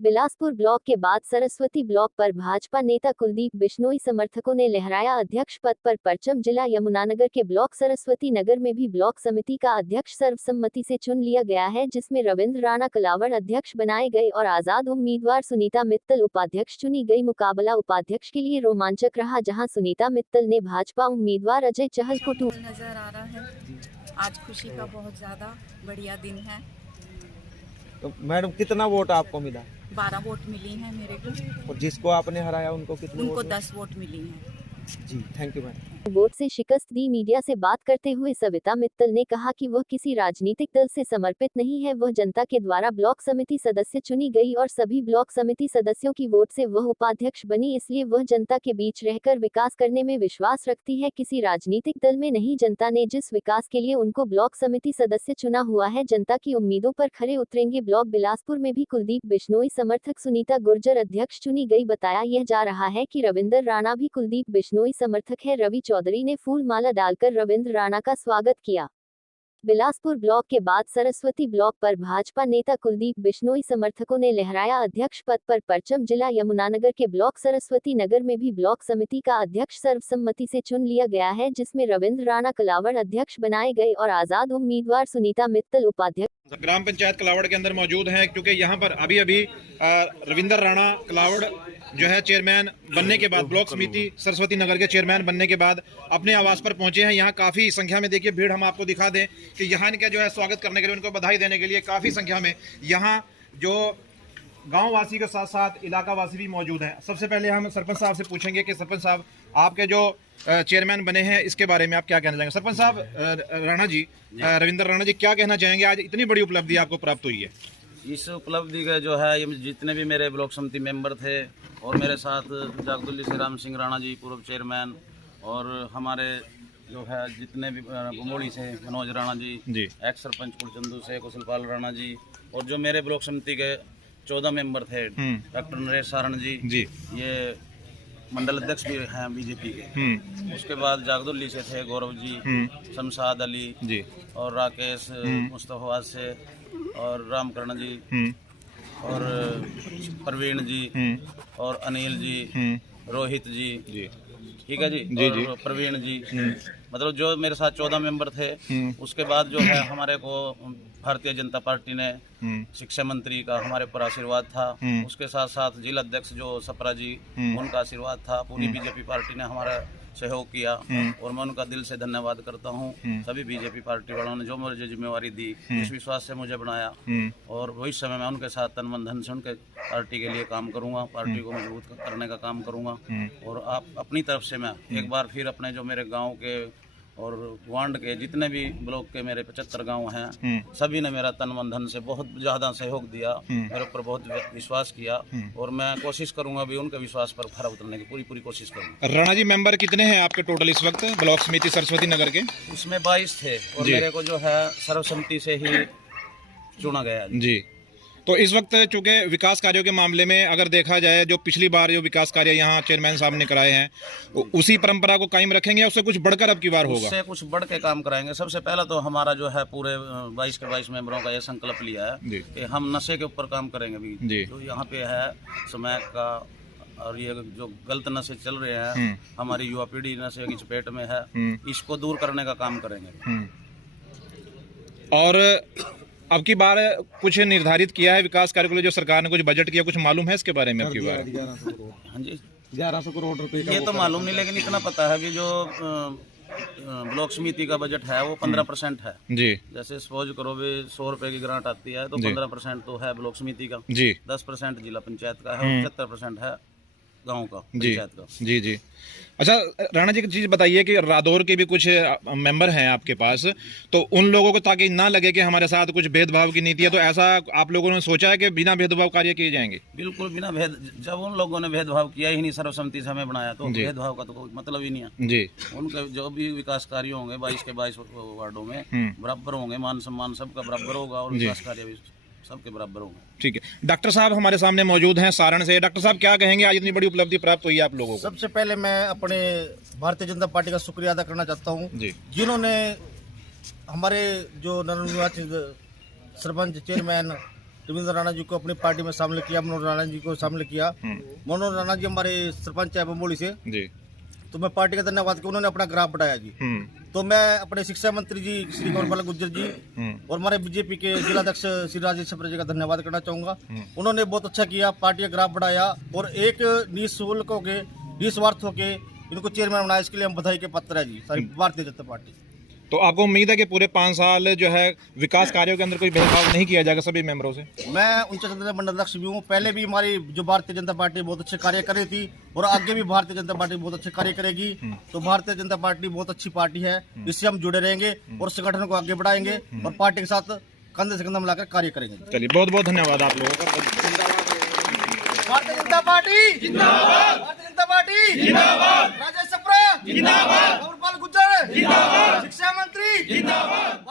Bilaspur block के बाद Saraswati block पर भाजपा नेता कुलदीप बिश्नोई समर्थकों ने लहराया अध्यक्ष पद पर परचम। जिला यमुनानगर के ब्लॉक सरस्वती नगर में भी ब्लॉक समिति का अध्यक्ष सर्वसम्मति से चुन लिया गया है, जिसमें रविंद्र राणा कलावड़ अध्यक्ष बनाए गए और आजाद उम्मीदवार सुनीता मित्तल उपाध्यक्ष चुनी गई। मुकाबला उपाध्यक्ष के लिए रोमांचक रहा, जहाँ सुनीता मित्तल ने भाजपा उम्मीदवार अजय चहल को नजर आ रहा है। आज खुशी का बहुत ज्यादा बढ़िया दिन है। तो मैडम कितना वोट आपको मिला? 12 वोट मिली हैं मेरे को। और जिसको आपने हराया उनको कितने उनको वोट? 10 वोट मिली हैं। जी थैंक यू मैडम। वोट से शिकस्त दी। मीडिया से बात करते हुए सविता मित्तल ने कहा कि वह किसी राजनीतिक दल से समर्पित नहीं है, वह जनता के द्वारा ब्लॉक समिति सदस्य चुनी गई और सभी ब्लॉक समिति सदस्यों की वोट से वह उपाध्यक्ष बनी, इसलिए वह जनता के बीच रहकर विकास करने में विश्वास रखती है, किसी राजनीतिक दल में नहीं। जनता ने जिस विकास के लिए उनको ब्लॉक समिति सदस्य चुना हुआ है, जनता की उम्मीदों पर खरे उतरेंगे। ब्लॉक बिलासपुर में भी कुलदीप बिश्नोई समर्थक सुनीता गुर्जर अध्यक्ष चुनी गई। बताया यह जा रहा है कि रविंद्र राणा भी कुलदीप बिश्नोई समर्थक है। रवि चौधरी ने फूल माला डालकर रविंद्र राणा का स्वागत किया। बिलासपुर ब्लॉक के बाद सरस्वती ब्लॉक पर भाजपा नेता कुलदीप बिश्नोई समर्थकों ने लहराया अध्यक्ष पद पर परचम। जिला यमुनानगर के ब्लॉक सरस्वती नगर में भी ब्लॉक समिति का अध्यक्ष सर्वसम्मति से चुन लिया गया है, जिसमें रविंद्र राणा कलावड़ अध्यक्ष बनाए गए और आजाद उम्मीदवार सुनीता मित्तल उपाध्यक्ष। ग्राम पंचायत कलावड़ के अंदर मौजूद हैं, क्योंकि यहाँ पर अभी अभी रविंद्र राणा कलावड़ जो है चेयरमैन बनने के बाद, ब्लॉक समिति सरस्वती नगर के चेयरमैन बनने के बाद अपने आवास पर पहुंचे हैं। यहाँ काफी संख्या में देखिए भीड़, हम आपको दिखा दें कि यहाँ इनका जो है स्वागत करने के लिए, उनको बधाई देने के लिए काफी संख्या में यहाँ जो गांव वासी के साथ साथ इलाका वासी भी मौजूद हैं। सबसे पहले हम सरपंच साहब से पूछेंगे कि सरपंच साहब, आपके जो चेयरमैन बने हैं इसके बारे में आप क्या कहना चाहेंगे? सरपंच साहब राणा जी, रविंद्र राणा जी, क्या कहना चाहेंगे? आज इतनी बड़ी उपलब्धि आपको प्राप्त हुई है। इस उपलब्धि का जो है, ये जितने भी मेरे ब्लॉक समिति मेंबर थे और मेरे साथ जागदुल्ली से राम सिंह राणा जी पूर्व चेयरमैन, और हमारे जो है जितने भी बमोड़ी से मनोज राणा जी, एक्स सरपंच पुरचंदू से कुशलपाल राणा जी, और जो मेरे ब्लॉक समिति के 14 मेंबर थे, डॉक्टर नरेश सारण जी, ये मंडल अध्यक्ष भी हैं बीजेपी के। उसके बाद जागदुल्ली से थे गौरव जी, शमशाद अली जी, और राकेश मुस्तफाबाद से, और रामकरण जी, और प्रवीण जी, और अनिल जी, रोहित जी, ठीक है जी, और प्रवीण जी, मतलब जो मेरे साथ 14 मेंबर थे। उसके बाद जो है हमारे को भारतीय जनता पार्टी ने शिक्षा मंत्री का हमारे पर आशीर्वाद था। उसके साथ साथ जिला अध्यक्ष जो सपरा जी, उनका आशीर्वाद था। पूरी बीजेपी पार्टी ने हमारा सहयोग किया और मैं उनका दिल से धन्यवाद करता हूं। सभी बीजेपी पार्टी वालों ने जो मुझे जिम्मेवारी दी, इस विश्वास से मुझे बनाया, और वही समय मैं उनके साथ तन मन धन से उनके पार्टी के लिए काम करूंगा, पार्टी को मजबूत करने का काम करूंगा। और आप अपनी तरफ से मैं एक बार फिर अपने जो मेरे गाँव के और वार्ड के जितने भी ब्लॉक के मेरे 75 गांव हैं, सभी ने मेरा तन मन धन से बहुत ज़्यादा सहयोग दिया, मेरे ऊपर बहुत विश्वास किया, और मैं कोशिश करूंगा भी उनके विश्वास पर खरा उतरने की पूरी कोशिश करूंगा। राणा जी, मेंबर कितने हैं आपके टोटल इस वक्त ब्लॉक समिति सरस्वती नगर के? उसमें 22 थे और मेरे को जो है सर्वसम्मति से ही चुना गया जी। तो इस वक्त चूंकि विकास कार्यों के मामले में अगर देखा जाए, जो पिछली बार जो विकास कार्य यहाँ चेयरमैन साहब ने कराए हैं, उसी परंपरा को कायम रखेंगे या उससे कुछ बढ़कर अब की बार होगा? उससे कुछ बढ़ के काम कराएंगे। सबसे पहला तो हमारा जो है पूरे 22 के 22 मेंबरों का ये संकल्प लिया है कि हम नशे के ऊपर काम करेंगे भी। जो यहाँ पे है समय का, और ये जो गलत नशे चल रहे हैं, हमारी युवा पीढ़ी नशे की चपेट में है, इसको दूर करने का काम करेंगे। और अब की बार कुछ निर्धारित किया है विकास कार्य के लिए, जो सरकार ने कुछ बजट किया, कुछ मालूम है इसके बारे में? अब की बार 1100 करोड़ रुपए ये तो मालूम नहीं, लेकिन इतना पता है कि जो ब्लॉक समिति का बजट है वो 15% है जी। जैसे सपोज करो भी 100 रुपए की ग्रांट आती है तो 15% तो है ब्लॉक समिति का जी, 10% जिला पंचायत का है, 75% है गाँव का, पंचायत का। जी। अच्छा राणा जी, एक चीज बताइए कि रादौर के भी कुछ मेंबर हैं आपके पास, तो उन लोगों को ताकि ना लगे कि हमारे साथ कुछ भेदभाव की नीति है, तो ऐसा आप लोगों ने सोचा है कि बिना भेदभाव कार्य किए जाएंगे? बिल्कुल बिना भेद, जब उन लोगों ने भेदभाव किया ही नहीं, सर्वसम्मति से हमें बनाया, तो भेदभाव का तो कोई मतलब ही नहीं है जी। उनके जो भी विकास कार्य होंगे 22 के 22 वार्डों में बराबर होंगे, मान सम्मान सबका बराबर होगा, और विकास कार्य भी सबके बराबर होंगे। ठीक है। डॉक्टर साहब हमारे सामने मौजूद हैं सारण से। डॉक्टर साहब, क्या कहेंगे, आज इतनी बड़ी उपलब्धि प्राप्त हुई है आप लोगों को? सबसे पहले मैं अपने भारतीय जनता पार्टी का शुक्रिया अदा करना चाहता हूं, जिन्होंने हमारे जो नवनिर्वाचित सरपंच, चेयरमैन रविंद्र राणा जी को अपनी पार्टी में शामिल किया, मनोहर राणा जी को शामिल किया। मनोहर राणा जी हमारे सरपंच है बमोली से जी। तो मैं पार्टी का धन्यवाद कि उन्होंने अपना ग्राफ बढ़ाया जी। तो मैं अपने शिक्षा मंत्री जी श्री कंवरपाल गुर्जर जी और हमारे बीजेपी के जिलाध्यक्ष श्री राजेश छपरा जी का धन्यवाद करना चाहूंगा। उन्होंने बहुत अच्छा किया, पार्टी का ग्राफ बढ़ाया और एक निःशुल्क होके निस्वार्थ होके इनको चेयरमैन बनाया। इसके लिए हम बधाई के पात्र है जी सारी भारतीय जनता पार्टी। तो आपको उम्मीद है कि पूरे 5 साल जो है विकास कार्यों के अंदर कोई भेदभाव नहीं किया जाएगा सभी मेंबरों से? मैं उनसे मंडल अध्यक्ष भी हूँ। पहले भी हमारी जो भारतीय जनता पार्टी बहुत अच्छे कार्य कर रही थी और आगे भी भारतीय जनता पार्टी बहुत अच्छे कार्य करेगी। तो भारतीय जनता पार्टी बहुत अच्छी पार्टी है, इससे हम जुड़े रहेंगे और संगठन को आगे बढ़ाएंगे और पार्टी के साथ कंधे से कंधा मिलाकर कार्य करेंगे। चलिए बहुत बहुत धन्यवाद आप लोगों का। भारतीय जनता पार्टी जिंदाबाद, भारतीय जनता पार्टी जिंदाबाद, राजेश छपरा जिंदाबाद, कंवरपाल गुर्जर जिंदाबाद, शिक्षा मंत्री जिंदाबाद।